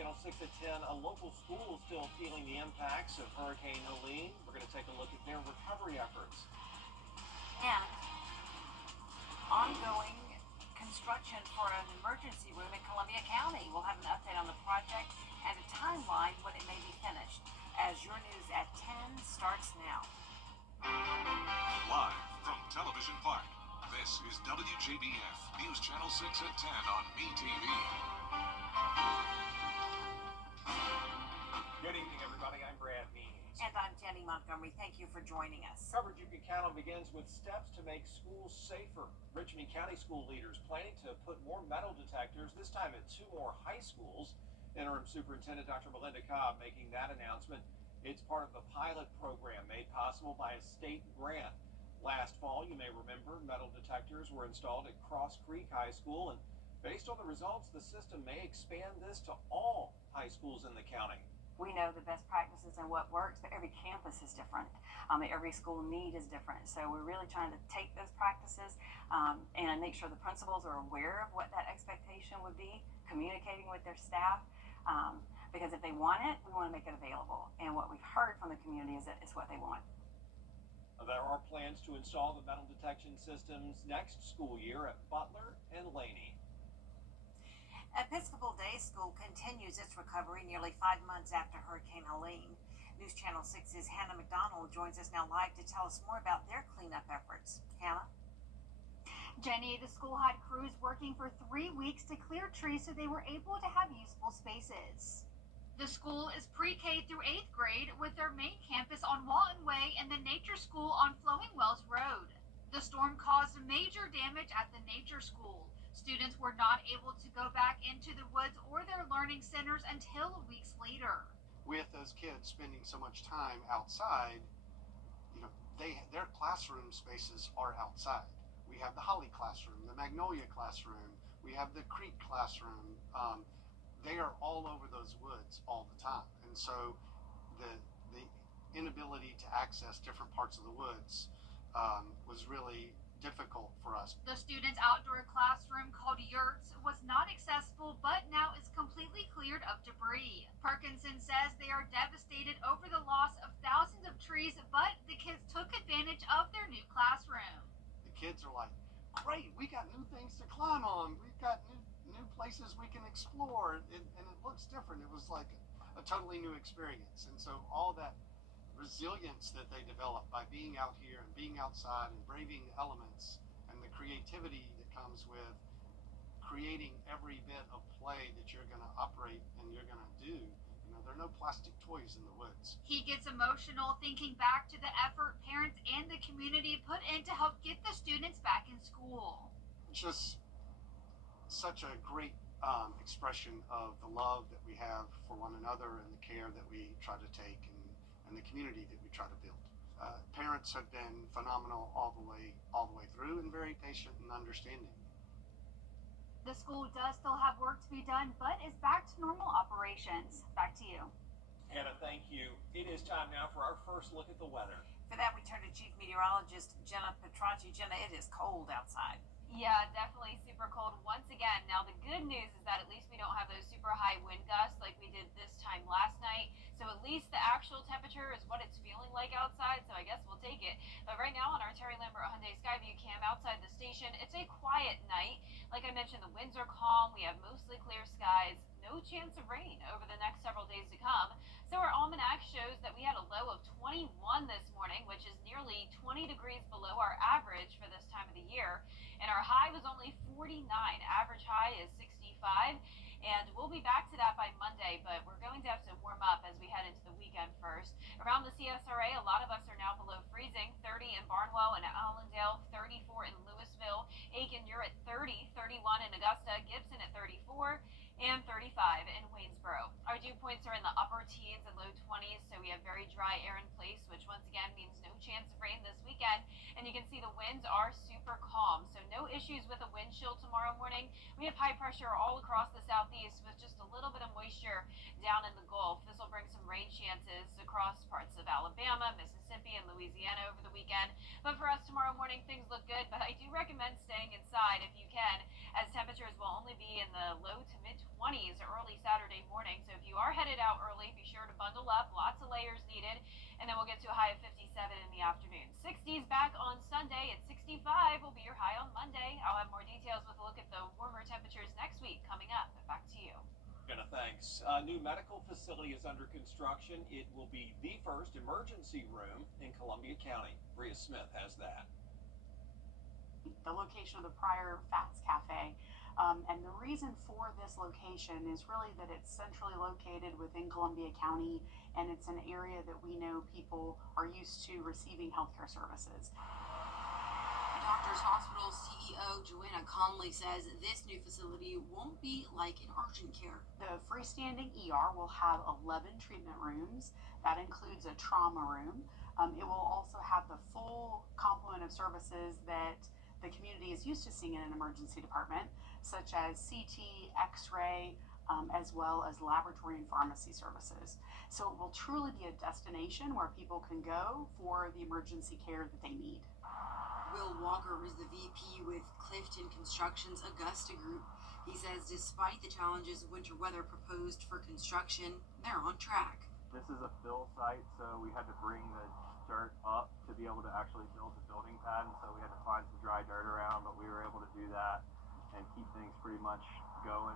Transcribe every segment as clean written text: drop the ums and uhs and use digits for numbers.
Channel 6 at 10. A local school is still feeling the impacts of Hurricane Helene. We're going to take a look at their recovery efforts. And ongoing construction for an emergency room in Columbia County. We'll have an update on the project and a timeline when it may be finished. As your news at 10 starts now. Live from Television Park, this is WJBF News Channel 6 at 10 on MeTV. Good evening, everybody. I'm Brad Means. And I'm Jenny Montgomery. Thank you for joining us. Coverage you can count on begins with steps to make schools safer. Richmond County school leaders planning to put more metal detectors, this time at 2 more high schools. Interim Superintendent Dr. Melinda Cobb making that announcement. It's part of the pilot program made possible by a state grant. Last fall, you may remember, metal detectors were installed at Cross Creek High School, and based on the results, the system may expand this to all high schools in the county. We know the best practices and what works, but every campus is different. Every school need is different. So we're really trying to take those practices and make sure the principals are aware of what that expectation would be, communicating with their staff. Because if they want it, we want to make it available. And what we've heard from the community is that it's what they want. There are plans to install the metal detection systems next school year at Butler and Laney. Episcopal Day School continues its recovery nearly 5 months after Hurricane Helene. News Channel 6's Hannah McDonald joins us now live to tell us more about their cleanup efforts. Hannah? Jenny, the school had crews working for 3 weeks to clear trees so they were able to have usable spaces. The school is pre-K through 8th grade with their main campus on Walton Way and the Nature School on Flowing Wells Road. The storm caused major damage at the Nature School. Students were not able to go back into the woods or their learning centers until weeks later. With those kids spending so much time outside, their classroom spaces are outside. We have the Holly classroom, the Magnolia classroom, we have the Creek classroom. They are all over those woods all the time. And so the inability to access different parts of the woods was really difficult for us. The students' outdoor classroom called Yurts was not accessible, but now is completely cleared of debris. Parkinson says they are devastated over the loss of thousands of trees, but the kids took advantage of their new classroom. The kids are like, great, we got new things to climb on. We've got new places we can explore, and it looks different. It was like a totally new experience. And so all that resilience that they develop by being out here and being outside and braving the elements and the creativity that comes with creating every bit of play that you're going to operate and you're going to do. There are no plastic toys in the woods. He gets emotional thinking back to the effort parents and the community put in to help get the students back in school. Just such a great expression of the love that we have for one another and the care that we try to take and the community that we try to build. Parents have been phenomenal all the way through and very patient and understanding. The school does still have work to be done, but is back to normal operations. Back to you. Hannah, thank you. It is time now for our first look at the weather. For that, we turn to Chief Meteorologist Jenna Petracci. Jenna, it is cold outside. Yeah, definitely super cold once again. Now, the good news is that at least we don't have those super high wind gusts like we did this time last night. So at least the actual temperature is what it's feeling like outside, so I guess we'll take it. But right now on our Terry Lambert Hyundai Skyview cam outside the station, it's a quiet night. Like I mentioned, the winds are calm. We have mostly clear skies. No chance of rain over the next several days to come. So our almanac shows that we had a low of 21 this morning, which is nearly 20 degrees below our average for this time of the year. And our high was only 49. Average high is 65. And we'll be back to that by Monday, but we're going to have to warm up as we head into the weekend first. Around the CSRA, a lot of us are now below freezing. 30 in Barnwell and Allendale, 34 in Louisville. Aiken, you're at 30, 31 in Augusta, Gibson at 34, and 35 in Waynesboro. Our dew points are in the upper teens and low 20s, so we have very dry air in place, which once again means no chance of rain this weekend. And you can see the winds are super calm, so no issues with a wind chill tomorrow morning. We have high pressure all across the southeast with just a little bit of moisture down in the Gulf. This will bring some rain chances across parts of Alabama, Mississippi, and Louisiana over the weekend. But for us tomorrow morning, things look good, but I do recommend staying inside if you can, as temperatures will only be in the low to mid 20s 20s early Saturday morning. So if you are headed out early, be sure to bundle up. Lots of layers needed. And then we'll get to a high of 57 in the afternoon. 60s back on Sunday, and 65 will be your high on Monday. I'll have more details with a look at the warmer temperatures next week coming up. Back to you. Jenna, thanks. A new medical facility is under construction. It will be the first emergency room in Columbia County. Bria Smith has that. The location of the prior Fats Cafe. And the reason for this location is really that it's centrally located within Columbia County, and it's an area that we know people are used to receiving healthcare services. Doctors Hospital CEO Joanna Conley says this new facility won't be like an urgent care. The freestanding ER will have 11 treatment rooms. That includes a trauma room. It will also have the full complement of services that the community is used to seeing in an emergency department, such as CT, X-ray, as well as laboratory and pharmacy services. So it will truly be a destination where people can go for the emergency care that they need. Will Walker is the VP with Clifton Construction's Augusta Group. He says despite the challenges of winter weather proposed for construction, they're on track. This is a fill site, so we had to bring the dirt up to be able to actually build the building pad, and so we had to find some dry dirt around, but we were able to do that and keep things pretty much going.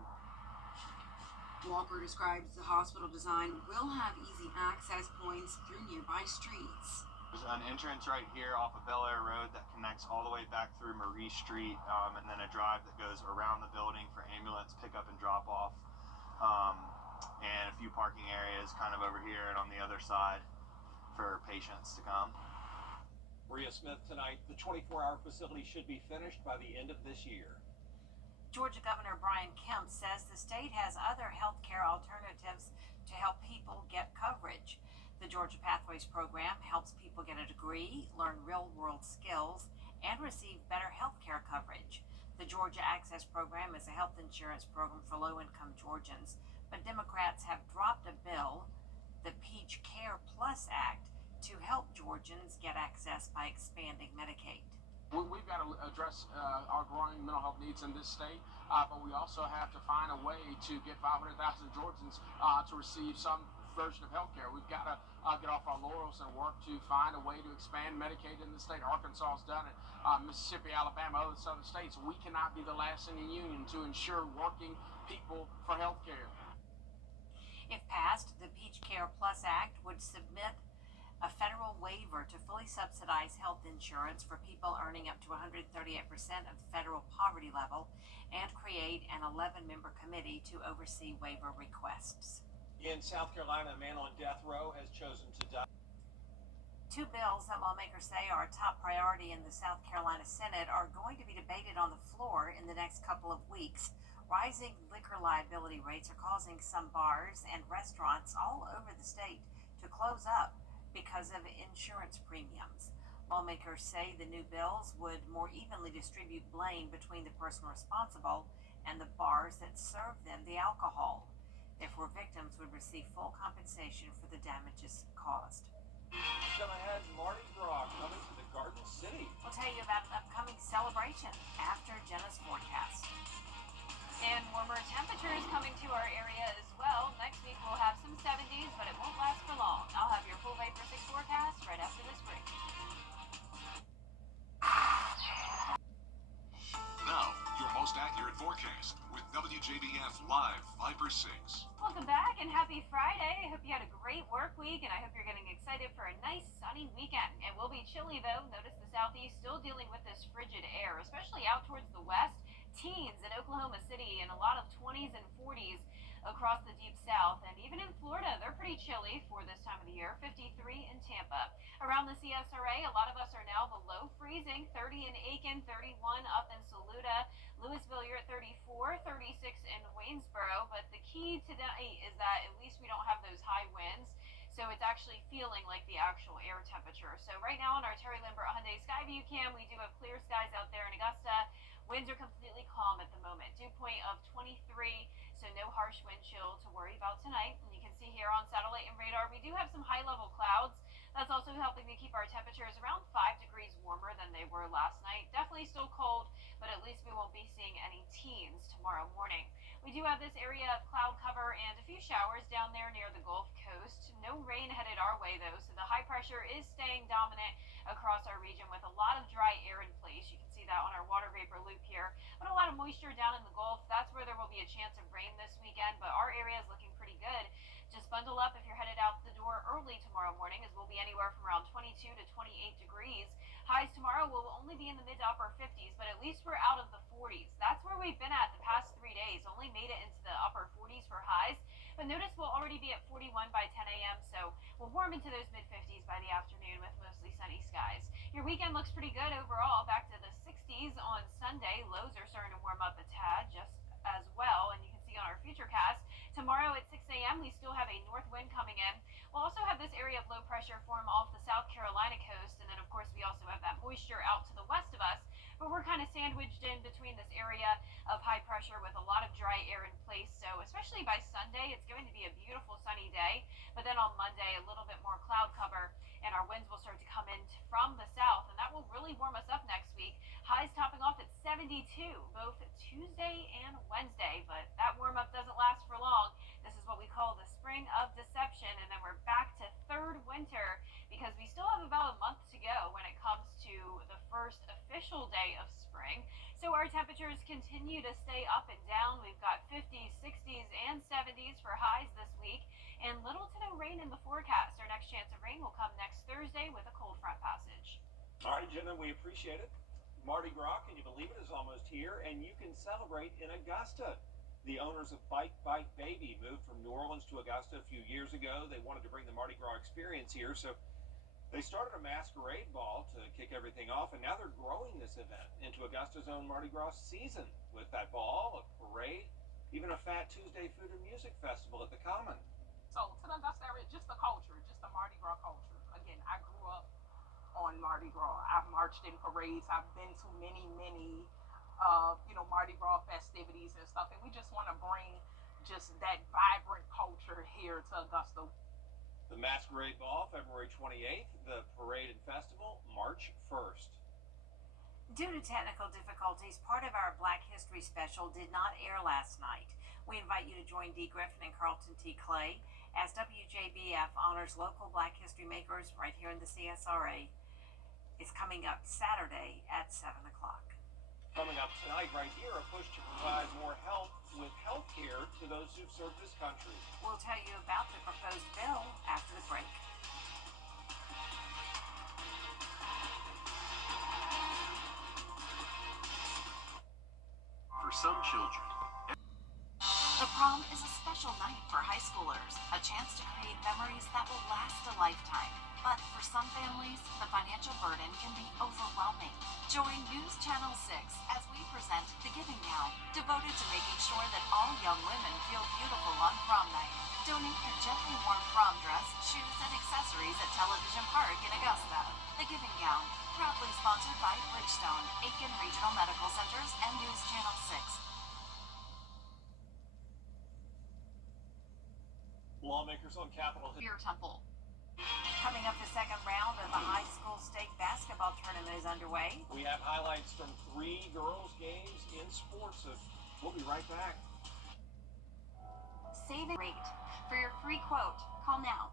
Walker describes the hospital design will have easy access points through nearby streets. There's an entrance right here off of Bel Air Road that connects all the way back through Marie Street, and then a drive that goes around the building for ambulance pickup and drop off, and a few parking areas kind of over here and on the other side for patients to come. Bria Smith tonight. The 24-hour facility should be finished by the end of this year. Georgia Governor Brian Kemp says the state has other health care alternatives to help people get coverage. The Georgia Pathways program helps people get a degree, learn real-world skills, and receive better health care coverage. The Georgia Access program is a health insurance program for low-income Georgians, but Democrats have dropped a bill, the Peach Care Plus Act, to help Georgians get access by expanding Medicaid. We've got to address our growing mental health needs in this state, but we also have to find a way to get 500,000 Georgians to receive some version of health care. We've got to get off our laurels and work to find a way to expand Medicaid in the state. Arkansas has done it, Mississippi, Alabama, other southern states. We cannot be the last in the union to ensure working people for health care. If passed, the Peach Care Plus Act would submit a federal waiver to fully subsidize health insurance for people earning up to 138% of the federal poverty level and create an 11-member committee to oversee waiver requests. In South Carolina, a man on death row has chosen to die. Two bills that lawmakers say are a top priority in the South Carolina Senate are going to be debated on the floor in the next couple of weeks. Rising liquor liability rates are causing some bars and restaurants all over the state to close up because of insurance premiums. Lawmakers say the new bills would more evenly distribute blame between the person responsible and the bars that serve them the alcohol. Therefore, victims would receive full compensation for the damages caused. Still ahead, Mardi Gras coming to the Garden City. We'll tell you about an upcoming celebration after Jenna's forecast. And warmer temperatures coming to our area as well. Next week we'll have some 70s, but it won't last for long. I'll have your full Vapor 6 forecast right after this break. Now, your most accurate forecast with WJBF Live Viper 6. Welcome back and happy Friday. I hope you had a great work week and I hope you're getting excited for a nice sunny weekend. It will be chilly though. Notice the southeast still dealing with this frigid air, especially out towards the west. Teens in Oklahoma City and a lot of 20s and 40s across the deep south, and even in Florida they're pretty chilly for this time of the year. 53 in Tampa. Around the CSRA, a lot of us are now below freezing. 30 in Aiken, 31 up in Saluda, Louisville you're at 34, 36 in Waynesboro, but the key today is that at least we don't have those high winds, so it's actually feeling like the actual air temperature. So right now on our Terry Lambert Hyundai Skyview cam, we do have clear skies out there in Augusta. Winds are completely calm at the moment. Dew point of 23, so no harsh wind chill to worry about tonight. And you can see here on satellite and radar, we do have some high-level clouds That's also helping to keep our temperatures around 5 degrees warmer than they were last night. Definitely still cold, but at least we won't be seeing any teens tomorrow morning. We do have this area of cloud cover and a few showers down there near the Gulf Coast. No rain headed our way though, so the high pressure is staying dominant across our region with a lot of dry air in place. You can see that on our water vapor loop here, but a lot of moisture down in the Gulf. That's where there will be a chance of rain this weekend, but our area is looking pretty good. Just bundle up if you're headed out the door early tomorrow morning, as we'll be anywhere from around 22 to 28 degrees. Highs tomorrow will only be in the mid to upper 50s, but at least we're out of the 40s. That's where we've been at the past 3 days. Only made it into the upper 40s for highs, but notice we'll already be at 41 by 10 a.m., so we'll warm into those mid 50s by the afternoon with mostly sunny skies. Your weekend looks pretty good overall. Back to the 60s on Sunday. Lows are starting to warm up a tad just as well, and you can see on our futurecast tomorrow at 6 a.m. we still have a north wind coming in. We'll also have this area of low pressure form off the South Carolina coast, and then of course we also have that moisture out to the west of us, but we're kind of sandwiched in between this area of high pressure with a lot of dry air in place. So especially by Sunday it's going to be a beautiful sunny day, but then on Monday a little bit more cloud cover and our winds will start to come in from the south, and that will really warm us up next week. Highs topping off at 72 both Tuesday and Wednesday, but that warm up doesn't last for long. This is what we call the spring of deception, and then we're back to third winter because we still have about a month to go when it comes to the first official day of spring. So our temperatures continue to stay up and down. We've got 50s, 60s, and 70s for highs this week, and little to no rain in the forecast. Our next chance of rain will come next Thursday with a cold front passage. All right, Jenna, we appreciate it. Mardi Gras, can you believe it, is almost here, and you can celebrate in Augusta. The owners of Bike Baby moved from New Orleans to Augusta a few years ago. They wanted to bring the Mardi Gras experience here, so they started a masquerade ball to kick everything off, and now they're growing this event into Augusta's own Mardi Gras season with that ball, a parade, even a Fat Tuesday food and music festival at the Common. So to the Augusta area, just the culture, just the Mardi Gras culture. Again, I grew up on Mardi Gras. I've marched in parades. I've been to many Mardi Gras festivities and stuff, and we just want to bring just that vibrant culture here to Augusta. The Masquerade Ball, February 28th. The Parade and Festival, March 1st. Due to technical difficulties, part of our Black History special did not air last night. We invite you to join Dee Griffin and Carlton T. Clay as WJBF honors local Black history makers right here in the CSRA. It's coming up Saturday at 7 o'clock. Coming up tonight right here, a push to provide more help with health care to those who've served this country. We'll tell you about the proposed bill after the break. For some children, The prom is a special night for high schoolers, a chance to create memories that will last a lifetime. But for some families, the financial burden can be overwhelming. Join News Channel 6 as we present The Giving Gown, devoted to making sure that all young women feel beautiful on prom night. Donate your gently worn prom dress, shoes, and accessories at Television Park in Augusta. The Giving Gown, proudly sponsored by Bridgestone, Aiken Regional Medical Centers, and News Channel 6. Lawmakers on Capitol Hill. Beer Temple. Coming up, the second round of the high school state basketball tournament is underway. We have highlights from 3 girls' games in sports. So we'll be right back. Save it rate. For your free quote, call now.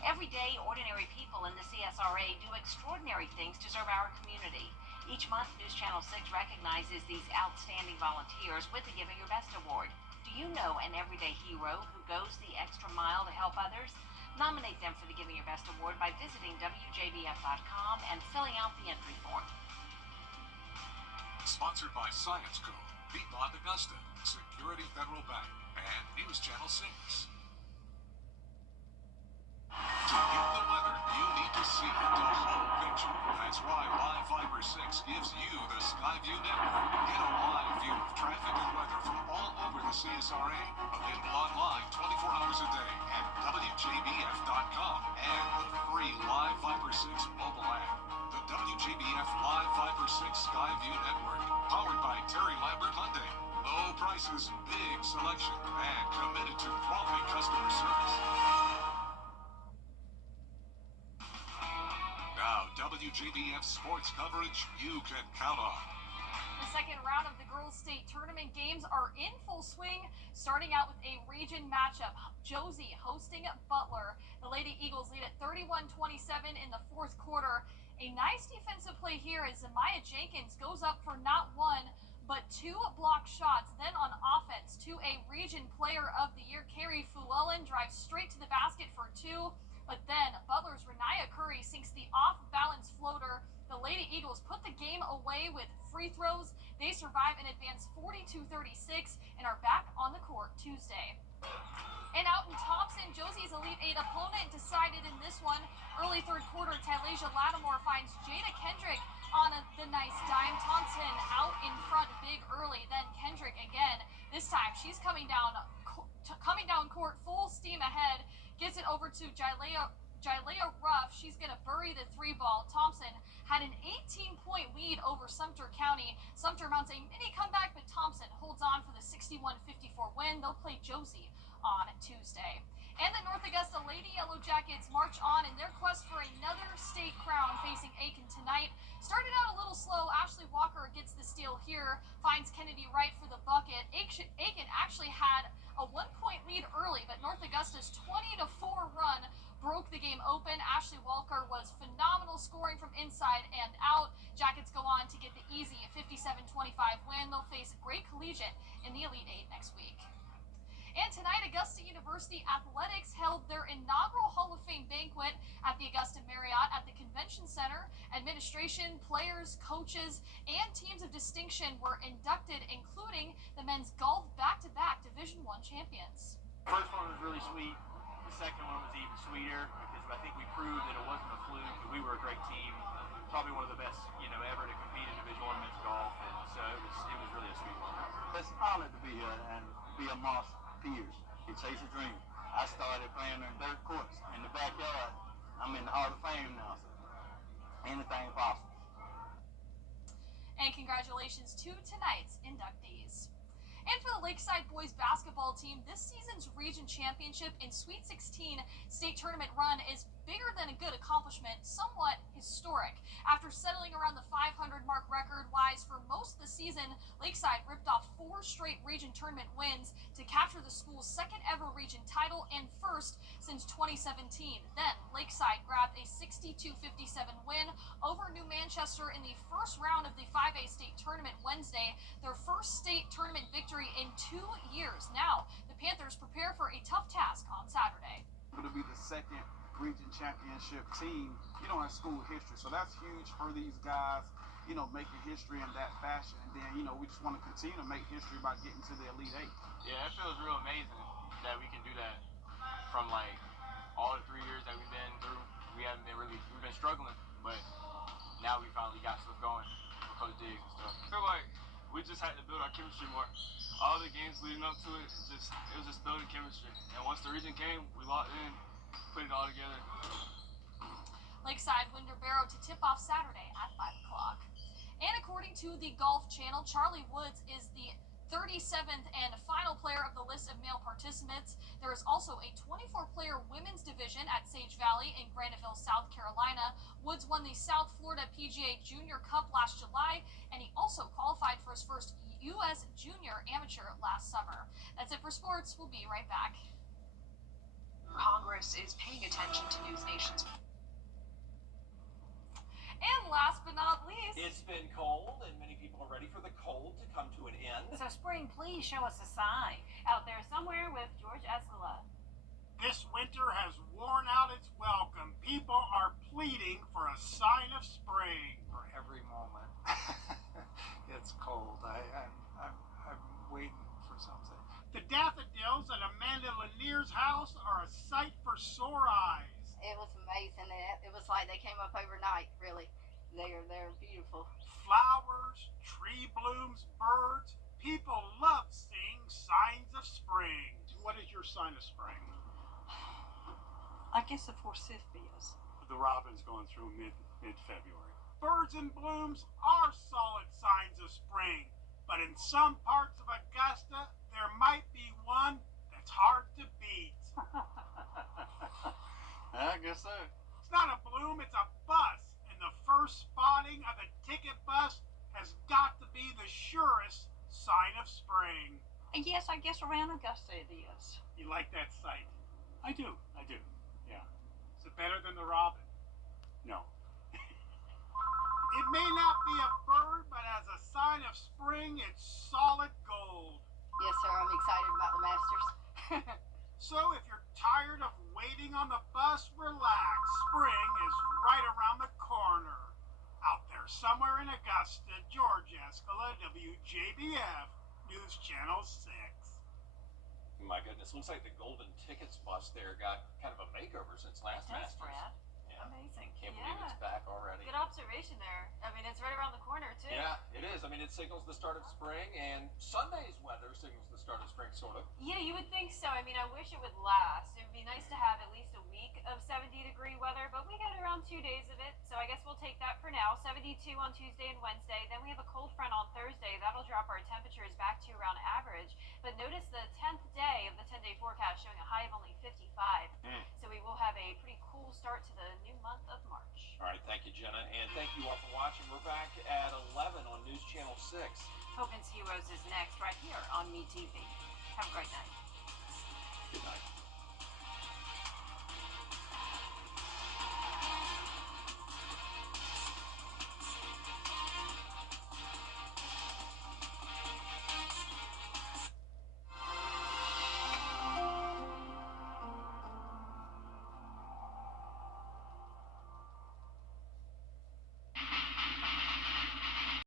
Every day, ordinary people in the CSRA do extraordinary things to serve our community. Each month, News Channel 6 recognizes these outstanding volunteers with the Giving Your Best Award. Do you know an everyday hero who goes the extra mile to help others? Nominate them for the Giving Your Best Award by visiting WJBF.com and filling out the entry form. sponsored by Science Co., Piedmont Augusta, Security Federal Bank, and News Channel 6. To get the weather, you need to see the whole picture. That's why Live Fiber 6 gives you the Skyview network. Get a live view of traffic and weather from all over the CSRA. Available online 24 hours a day at WJBF.com and the free Live Fiber 6 mobile app. The WJBF Live Fiber 6 Skyview network, powered by Terry Lambert Hyundai. Low prices, big selection, and committed to quality customer service. WJBF sports coverage you can count on. The second round of the girls' state tournament games are in full swing, starting out with a region matchup. Josie hosting Butler. The Lady Eagles lead at 31-27 in the fourth quarter. A nice defensive play here as Zamaya Jenkins goes up for not one, but two block shots. Then on offense, to a region player of the year, Carrie Fulellen drives straight to the basket for two. But then Butler's Renaya Curry sinks the off-balance floater. The Lady Eagles put the game away with free throws. They survive and advance 42-36 and are back on the court Tuesday. And out in Thompson, Josie's Elite Eight opponent decided in this one. Early third quarter, Tylasia Lattimore finds Jada Kendrick on the nice dime. Thompson out in front big early. Then Kendrick again. This time she's coming down court full steam ahead. Gets it over to Jylea Ruff. She's going to bury the three ball. Thompson had an 18-point lead over Sumter County. Sumter mounts a mini comeback, but Thompson holds on for the 61-54 win. They'll play Josie on Tuesday. And the North Augusta Lady Yellow Jackets march on in their quest for another state crown, facing Aiken tonight. Started out a little slow. Ashley Walker gets the steal here, finds Kennedy Wright for the bucket. Aiken actually had a 1-point lead early, but North Augusta's 20-4 run broke the game open. Ashley Walker was phenomenal, scoring from inside and out. Jackets go on to get the easy 57-25 win. They'll face Gray Collegiate in the Elite Eight next week. And tonight, Augusta University Athletics held their inaugural Hall of Fame banquet at the Augusta Marriott at the Convention Center. Administration, players, coaches, and teams of distinction were inducted, including the men's golf back-to-back Division I champions. First one was really sweet. The second one was even sweeter because I think we proved that it wasn't a fluke, that we were a great team, probably one of the best, ever to compete in Division I men's golf, and so it was really a sweet one. It's an honor to be here and be amongst peers. You chase a dream. I started playing in dirt courts in the backyard. I'm in the Hall of Fame now, so anything possible. And congratulations to tonight's inductees. And for the Lakeside boys basketball team, this season's region championship and Sweet 16 state tournament run is bigger than a good accomplishment, somewhat historic. After settling around the 500 mark record-wise for most of the season, Lakeside ripped off 4 straight region tournament wins to capture the school's second ever region title and first since 2017. Then Lakeside grabbed a 62-57 win over New Manchester in the first round of the 5A state tournament Wednesday, their first state tournament victory in 2 years. Now, the Panthers prepare for a tough task on Saturday. It'll be the second region championship team, in school history. So that's huge for these guys, making history in that fashion. And then, we just want to continue to make history by getting to the Elite Eight. Yeah, it feels real amazing that we can do that from all the 3 years that we've been through. We've been struggling, but now we finally got stuff going with Coach Diggs and stuff. I feel like we just had to build our chemistry more. All the games leading up to it, it was just building chemistry. And once the region came, we locked in, put it all together. Lakeside Winder Barrow to tip off Saturday at 5 o'clock. And according to the Golf Channel, Charlie Woods is the 37th and final player of the list of male participants. There is also a 24-player women's division at Sage Valley in Graniteville, South Carolina. Woods won the South Florida PGA Junior Cup last July, and he also qualified for his first U.S. Junior Amateur last summer. That's it for sports. We'll be right back. Congress is paying attention to News Nation's. And last but not least, it's been cold, and many people are ready for the cold to come to an end. So spring, please show us a sign. Out there somewhere with George Escala. This winter has worn out its welcome. People are pleading for a sign of spring. For every moment. It's cold. I'm waiting for something. The daffodils at Amanda Lanier's house are a sight for sore eyes. It was amazing. It was like they came up overnight, really. They're beautiful. Flowers, tree blooms, birds. People love seeing signs of spring. What is your sign of spring? I guess the forsythias. The robin's going through mid-February. Birds and blooms are solid signs of spring, but in some parts of Augusta, there might be one that's hard to beat. I guess so. It's not a bloom, it's a bus, and the first first spotting of the ticket bus has got to be the surest sign of spring. And yes, I guess around Augusta it is. You like that sight? I do. Yeah. Is it better than the robin? No. It may not be a bird, but as a sign of spring, it's solid gold. Yes, sir. I'm excited about the Masters. So if you're tired of waiting on the bus, relax. Spring is right around the corner. Out there somewhere in Augusta, George Escala, WJBF, News Channel 6. My goodness, looks like the Golden Tickets bus there got kind of a makeover since last That's Masters. Brad. Yeah. Amazing. Can't believe it's back already. Good observation there. I mean, it's right around the corner too. Yeah, it is. I mean, it signals the start of spring, and Sunday's weather signals the start of spring, sort of. Yeah, you would think so. I mean, I wish it would last. It would be nice to have at least a week of 70-degree weather, but we got around 2 days of it, so I guess we'll take that for now. 72 on Tuesday and Wednesday. Then we have a cold front on Thursday. That'll drop our temperatures back to around average. But notice the 10th day of the 10-day forecast showing a high of only 55. So we will have a pretty cool start to the new month of March. All right, thank you, Jenna, and thank you all for watching. We're back at 11 on News Channel 6. Hogan's Heroes is next right here on MeTV. Have a great night. Good night.